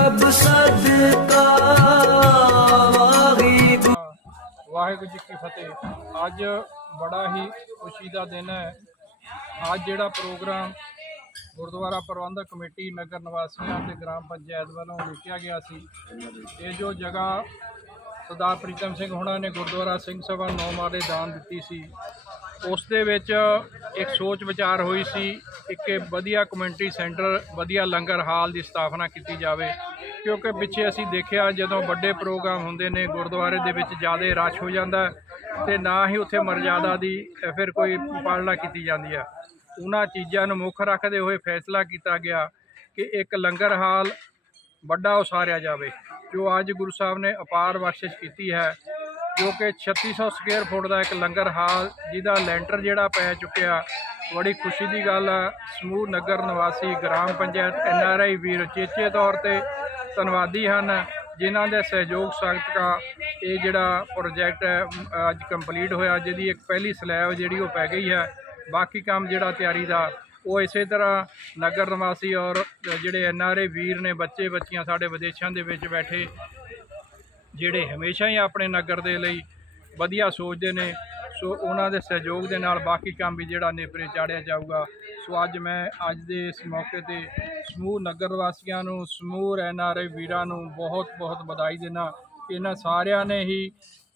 ਤੇਰਾ ਸਦਕਾ ਵਾਹਿਗੁਰੂ। ਵਾਹਿਗੁਰੂ ਜੀ ਕੀ ਫਤਿਹ। ਅੱਜ ਬੜਾ ਹੀ ਖੁਸ਼ੀ ਦਾ ਦਿਨ ਹੈ। ਅੱਜ ਜਿਹੜਾ ਪ੍ਰੋਗਰਾਮ ਗੁਰਦੁਆਰਾ ਪ੍ਰਬੰਧਕ ਕਮੇਟੀ ਨਗਰ ਨਿਵਾਸੀਆਂ ਤੇ ਗ੍ਰਾਮ ਪੰਚਾਇਤ ਵੱਲੋਂ ਲਿਖਿਆ ਗਿਆ ਸੀ, ਇਹ ਜੋ ਜਗ੍ਹਾ ਸਰਦਾਰ ਪ੍ਰੀਤਮ ਸਿੰਘ ਹੁਣਾਂ ਨੇ ਗੁਰਦੁਆਰਾ ਸਿੰਘ ਸਭਾ ਨੌ ਮਾਲੇ ਦਾਨ ਦਿੱਤੀ ਸੀ ਉਸ ਦੇ ਵਿੱਚ ਇੱਕ ਸੋਚ ਵਿਚਾਰ ਹੋਈ ਸੀ ਇੱਕ ਵਧੀਆ ਕਮਿਊਨਿਟੀ ਸੈਂਟਰ ਵਧੀਆ ਲੰਗਰ ਹਾਲ ਦੀ ਸਥਾਪਨਾ ਕੀਤੀ ਜਾਵੇ। ਕਿਉਂਕਿ ਪਿੱਛੇ ਅਸੀਂ ਦੇਖਿਆ ਜਦੋਂ ਵੱਡੇ ਪ੍ਰੋਗਰਾਮ ਹੁੰਦੇ ਨੇ, ਗੁਰਦੁਆਰੇ ਦੇ ਵਿੱਚ ਜ਼ਿਆਦਾ ਰਸ਼ ਹੋ ਜਾਂਦਾ ਹੈ ਤੇ ਨਾ ਹੀ ਉੱਥੇ ਮਰਜ਼ਾਦਾ ਦੀ ਫਿਰ ਕੋਈ ਪਾਲਣਾ ਕੀਤੀ ਜਾਂਦੀ ਆ। ਉਹਨਾਂ ਚੀਜ਼ਾਂ ਨੂੰ ਮੁੱਖ ਰੱਖਦੇ ਹੋਏ ਫੈਸਲਾ ਕੀਤਾ ਗਿਆ ਕਿ ਇੱਕ ਲੰਗਰ ਹਾਲ ਵੱਡਾ ਉਸਾਰਿਆ ਜਾਵੇ, ਜੋ ਅੱਜ ਗੁਰੂ ਸਾਹਿਬ ਨੇ ਅਪਾਰ ਬਖਸ਼ਿਸ਼ ਕੀਤੀ ਹੈ। ਜੋ ਕਿ 3600 ਸਕੁਅਰ ਫੁੱਟ ਦਾ ਇੱਕ ਲੰਗਰ ਹਾਲ, ਜਿਹਦਾ ਲੈਂਟਰ ਜਿਹੜਾ ਪੈ ਚੁੱਕਿਆ, ਬੜੀ ਖੁਸ਼ੀ ਦੀ ਗੱਲ ਆ। ਸਮੂਹ ਨਗਰ ਨਿਵਾਸੀ ਗ੍ਰਾਮ ਪੰਚਾਇਤ ਐਨ ਆਰ ਆਈ ਵੀਰ ਚੇਚੇ ਤੌਰ ਤੇ ਧੰਨਵਾਦੀ ਹਨ, ਜਿਨ੍ਹਾਂ ਦੇ ਸਹਿਯੋਗ ਸਦਕਾ ਇਹ ਜਿਹੜਾ ਪ੍ਰੋਜੈਕਟ ਹੈ ਅੱਜ ਕੰਪਲੀਟ ਹੋਇਆ, ਜਿਹਦੀ ਇੱਕ ਪਹਿਲੀ ਸਲੈਬ ਜਿਹੜੀ ਉਹ ਪੈ ਗਈ ਹੈ। ਬਾਕੀ ਕੰਮ ਜਿਹੜਾ ਤਿਆਰੀ ਦਾ, ਉਹ ਇਸੇ ਤਰ੍ਹਾਂ ਨਗਰ ਨਿਵਾਸੀ ਔਰ ਜਿਹੜੇ ਐਨ ਆਰ ਆਈ ਵੀਰ ਨੇ ਬੱਚੇ ਬੱਚੀਆਂ ਸਾਡੇ ਵਿਦੇਸ਼ਾਂ ਦੇ ਵਿੱਚ ਬੈਠੇ ਜਿਹੜੇ ਹਮੇਸ਼ਾ ਹੀ ਆਪਣੇ ਨਗਰ ਦੇ ਲਈ ਵਧੀਆ ਸੋਚਦੇ ਨੇ, ਸੋ ਉਹਨਾਂ ਦੇ ਸਹਿਯੋਗ ਦੇ ਨਾਲ ਬਾਕੀ ਕੰਮ ਵੀ ਜਿਹੜਾ ਨੇਪਰੇ ਚਾੜਿਆ ਜਾਊਗਾ। ਸੋ ਅੱਜ ਮੈਂ ਅੱਜ ਦੇ ਇਸ ਮੌਕੇ ਤੇ ਸਮੂਹ ਨਗਰ ਵਾਸੀਆਂ ਨੂੰ, ਸਮੂਹ ਐਨ ਆਰ ਆਈ ਵੀਰਾਂ ਨੂੰ ਬਹੁਤ ਬਹੁਤ ਵਧਾਈ ਦੇਣਾ ਇਹਨਾਂ ਸਾਰਿਆਂ ਨੇ ਹੀ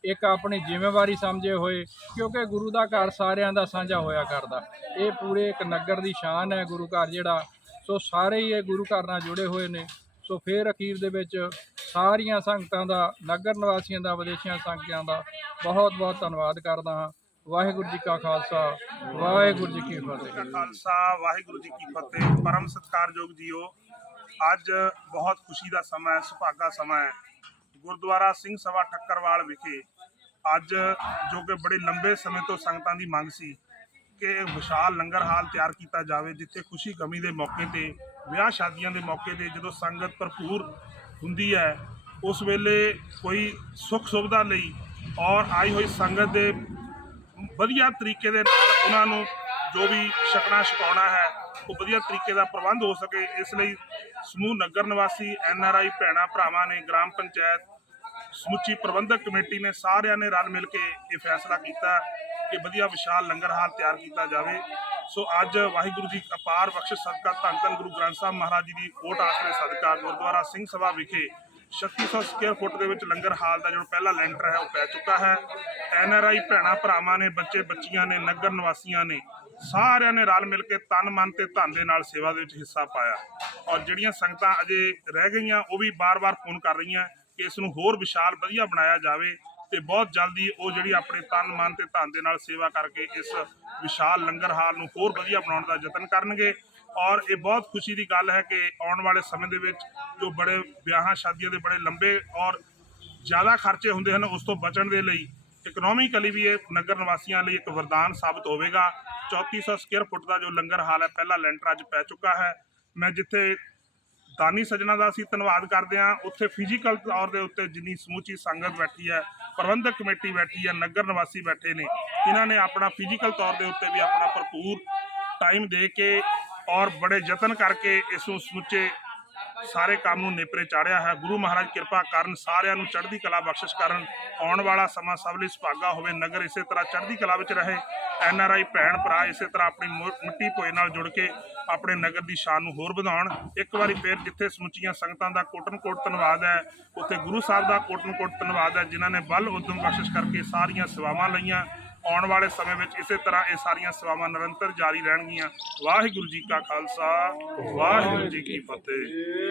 ਇੱਕ ਆਪਣੀ ਜ਼ਿੰਮੇਵਾਰੀ ਸਮਝੇ ਹੋਏ, ਕਿਉਂਕਿ ਗੁਰੂ ਦਾ ਘਰ ਸਾਰਿਆਂ ਦਾ ਸਾਂਝਾ ਹੋਇਆ ਕਰਦਾ। ਇਹ ਪੂਰੇ ਇੱਕ ਨਗਰ ਦੀ ਸ਼ਾਨ ਹੈ ਗੁਰੂ ਘਰ ਜਿਹੜਾ। ਸੋ ਸਾਰੇ ਹੀ ਇਹ ਗੁਰੂ ਘਰ ਨਾਲ ਜੁੜੇ ਹੋਏ ਨੇ। ਸੋ ਫਿਰ ਅਖੀਰ ਦੇ ਵਿੱਚ ਸਾਰੀਆਂ ਸੰਗਤਾਂ ਦਾ, ਨਗਰ ਨਿਵਾਸੀਆਂ ਦਾ, ਵਿਦੇਸ਼ੀਆਂ ਸੰਗਤਾਂ ਦਾ ਬਹੁਤ ਬਹੁਤ ਧੰਨਵਾਦ ਕਰਦਾ ਹਾਂ। ਵਾਹਿਗੁਰੂ ਜੀ ਕਾ ਖਾਲਸਾ, ਵਾਹਿਗੁਰੂ ਜੀ ਕੀ ਦਾ ਫਤਿਹ ਖਾਲਸਾ, ਵਾਹਿਗੁਰੂ ਜੀ ਕੀ ਫਤਿਹ। ਪਰਮ ਸਤਿਕਾਰਯੋਗ ਜੀਓ, ਅੱਜ ਬਹੁਤ ਖੁਸ਼ੀ ਦਾ ਸਮਾਂ ਹੈ, ਸੁਭਾਗਾ ਸਮਾਂ ਹੈ। ਗੁਰਦੁਆਰਾ ਸਿੰਘ ਸਭਾ ਠੱਕਰਵਾਲ ਵਿਖੇ ਅੱਜ ਜੋ ਕਿ ਬੜੇ ਲੰਬੇ ਸਮੇਂ ਤੋਂ ਸੰਗਤਾਂ ਦੀ ਮੰਗ ਸੀ ਕਿ ਵਿਸ਼ਾਲ ਲੰਗਰ ਹਾਲ ਤਿਆਰ ਕੀਤਾ ਜਾਵੇ, ਜਿੱਥੇ ਖੁਸ਼ੀ ਗਮੀ ਦੇ ਮੌਕੇ ਤੇ ਵਿਆਹ ਸ਼ਾਦੀਆਂ ਦੇ ਮੌਕੇ ਤੇ ਜਦੋਂ ਸੰਗਤ ਭਰਪੂਰ ਹੁੰਦੀ ਹੈ, ਉਸ ਵੇਲੇ ਕੋਈ ਸੁੱਖ ਸੁਵਿਧਾ ਲਈ ਔਰ ਆਈ ਹੋਈ ਸੰਗਤ ਦੇ ਵਧੀਆ ਤਰੀਕੇ ਦੇ ਨਾਲ ਉਹਨਾਂ ਨੂੰ ਜੋ ਵੀ ਛਕਣਾ ਛਕਾਉਣਾ ਹੈ, ਉਹ ਵਧੀਆ ਤਰੀਕੇ ਦਾ ਪ੍ਰਬੰਧ ਹੋ ਸਕੇ। ਇਸ ਲਈ ਸਮੂਹ ਨਗਰ ਨਿਵਾਸੀ ਐਨ ਆਰ ਆਈ ਭੈਣਾਂ ਭਰਾਵਾਂ ਨੇ ਗ੍ਰਾਮ ਪੰਚਾਇਤ ਸਮੁੱਚੀ ਪ੍ਰਬੰਧਕ ਕਮੇਟੀ ਨੇ ਸਾਰਿਆਂ ਨੇ ਰਲ ਮਿਲ ਕੇ ਇਹ ਫੈਸਲਾ ਕੀਤਾ ਕਿ ਵਧੀਆ ਵਿਸ਼ਾਲ ਲੰਗਰ ਹਾਲ ਤਿਆਰ ਕੀਤਾ ਜਾਵੇ। ਸੋ ਅੱਜ ਵਾਹਿਗੁਰੂ ਜੀ ਅਪਾਰ ਬਖਸ਼ਿਸ਼ ਸਦਕਾ ਧੰਨ ਧੰਨ ਗੁਰੂ ਗ੍ਰੰਥ ਸਾਹਿਬ ਮਹਾਰਾਜ ਜੀ ਦੀ ਕੋਟ ਆਸਰੇ ਸਦਕਾ ਗੁਰਦੁਆਰਾ ਸਿੰਘ ਸਭਾ ਵਿਖੇ 3600 ਸਕੁਅਰ ਫੁੱਟ ਦੇ ਵਿੱਚ ਲੰਗਰ ਹਾਲ ਦਾ ਜਿਹੜਾ ਪਹਿਲਾ ਲੈਂਟਰ ਹੈ ਉਹ ਪੈ ਚੁੱਕਾ ਹੈ। ਐਨ ਆਰ ਆਈ ਭੈਣਾਂ ਭਰਾਵਾਂ ਨੇ, ਬੱਚੇ ਬੱਚੀਆਂ ਨੇ, ਨਗਰ ਨਿਵਾਸੀਆਂ ਨੇ ਸਾਰਿਆਂ ਨੇ ਰਲ ਮਿਲ ਕੇ ਤਨ ਮਨ ਤੇ ਧਨ ਦੇ ਨਾਲ ਸੇਵਾ ਦੇ ਵਿੱਚ ਹਿੱਸਾ ਪਾਇਆ। ਔਰ ਜਿਹੜੀਆਂ ਸੰਗਤਾਂ ਅਜੇ ਰਹਿ ਗਈਆਂ ਉਹ ਵੀ ਬਾਰ-ਬਾਰ ਫੋਨ ਕਰ ਰਹੀਆਂ ਕਿ ਇਸ ਨੂੰ ਹੋਰ ਵਿਸ਼ਾਲ ਵਧੀਆ ਬਣਾਇਆ ਜਾਵੇ। ਤੇ ਬਹੁਤ ਜਲਦੀ ਉਹ ਜਿਹੜੀ ਆਪਣੇ ਤਨ, ਮਨ ਤੇ ਧਨ ਦੇ ਨਾਲ ਸੇਵਾ ਕਰਕੇ ਇਸ ਵਿਸ਼ਾਲ ਲੰਗਰ ਹਾਲ ਨੂੰ ਹੋਰ ਵਧੀਆ ਬਣਾਉਣ ਦਾ ਯਤਨ ਕਰਨਗੇ। ਔਰ ਇਹ ਬਹੁਤ ਖੁਸ਼ੀ ਦੀ ਗੱਲ ਹੈ ਕਿ ਆਉਣ ਵਾਲੇ ਸਮੇਂ ਦੇ ਵਿੱਚ ਜੋ ਬੜੇ ਵਿਆਹਾਂ ਸ਼ਾਦੀਆਂ ਦੇ ਬੜੇ ਲੰਬੇ ਔਰ ਜ਼ਿਆਦਾ ਖਰਚੇ ਹੁੰਦੇ ਹਨ, ਉਸ ਤੋਂ ਬਚਣ ਦੇ ਲਈ ਇਕਨੋਮਿਕਲੀ ਵੀ ਇਹ ਨਗਰ ਨਿਵਾਸੀਆਂ ਲਈ ਇੱਕ ਵਰਦਾਨ ਸਾਬਤ ਹੋਵੇਗਾ। 3400 ਸਕੁਅਰ ਫੁੱਟ ਦਾ ਜੋ ਲੰਗਰ ਹਾਲ ਹੈ, ਪਹਿਲਾ ਲੈਂਟਰ ਅੱਜ ਪੈ ਚੁੱਕਾ ਹੈ। ਮੈਂ ਜਿੱਥੇ ਦਾਨੀ ਸੱਜਣਾ ਦਾ ਅਸੀਂ ਧੰਨਵਾਦ ਕਰਦੇ ਹਾਂ। ਉੱਥੇ ਫਿਜ਼ੀਕਲ ਤੌਰ ਦੇ ਉੱਤੇ ਜਿੰਨੀ ਸਮੂਚੀ ਸੰਗਤ ਬੈਠੀ ਹੈ, ਪ੍ਰਬੰਧਕ ਕਮੇਟੀ ਬੈਠੀ ਹੈ, ਨਗਰ ਨਿਵਾਸੀ ਬੈਠੇ ਨੇ, ਇਹਨਾਂ ਨੇ ਆਪਣਾ ਫਿਜ਼ੀਕਲ ਤੌਰ ਦੇ ਉੱਤੇ ਵੀ ਆਪਣਾ ਭਰਪੂਰ ਟਾਈਮ ਦੇ ਕੇ ਔਰ ਬੜੇ ਯਤਨ ਕਰਕੇ ਇਸ ਨੂੰ ਸਮੁੱਚੇ ਸਾਰੇ ਕੰਮ ਨੂੰ ਨੇਪਰੇ ਚਾੜਿਆ ਹੈ। ਗੁਰੂ ਮਹਾਰਾਜ ਕਿਰਪਾ ਕਰਨ ਸਾਰਿਆਂ ਨੂੰ ਚੜ੍ਹਦੀ ਕਲਾ ਬਖਸ਼ਿਸ਼ ਕਰਨ ਆਉਣ ਵਾਲਾ ਸਮਾਂ ਸਭ ਲਈ ਸੁਭਾਗਾ ਹੋਵੇ। ਨਗਰ ਇਸੇ ਤਰ੍ਹਾਂ ਚੜ੍ਹਦੀ ਕਲਾ ਵਿੱਚ ਰਹੇ। ਐਨ ਆਰ ਆਈ ਭੈਣ ਭਰਾ ਇਸੇ ਤਰ੍ਹਾਂ ਆਪਣੀ ਮੋ- ਮਿੱਟੀ ਭੋਏ ਨਾਲ ਜੁੜ ਕੇ ਆਪਣੇ ਨਗਰ ਦੀ ਸ਼ਾਨ ਨੂੰ ਹੋਰ ਵਧਾਉਣ। ਇੱਕ ਵਾਰੀ ਫੇਰ ਜਿੱਥੇ ਸਮੁੱਚੀਆਂ ਸੰਗਤਾਂ ਦਾ ਕੋਟਨ ਕੋਟ ਧੰਨਵਾਦ ਹੈ, ਉੱਥੇ ਗੁਰੂ ਸਾਹਿਬ ਦਾ ਕੋਟਨ ਕੋਟ ਧੰਨਵਾਦ ਹੈ, ਜਿਨ੍ਹਾਂ ਨੇ ਬਲ ਉਦਮ ਬਖਸ਼ਿਸ਼ ਕਰਕੇ ਸਾਰੀਆਂ ਸੇਵਾਵਾਂ ਲਈਆਂ। ਆਉਣ ਵਾਲੇ ਸਮੇਂ ਵਿੱਚ ਇਸੇ ਤਰ੍ਹਾਂ ਇਹ ਸਾਰੀਆਂ ਸੇਵਾਵਾਂ ਨਿਰੰਤਰ ਜਾਰੀ ਰਹਿਣਗੀਆਂ। ਵਾਹਿਗੁਰੂ ਜੀ ਕਾ ਖਾਲਸਾ, ਵਾਹਿਗੁਰੂ ਜੀ ਕੀ ਫਤਿਹ।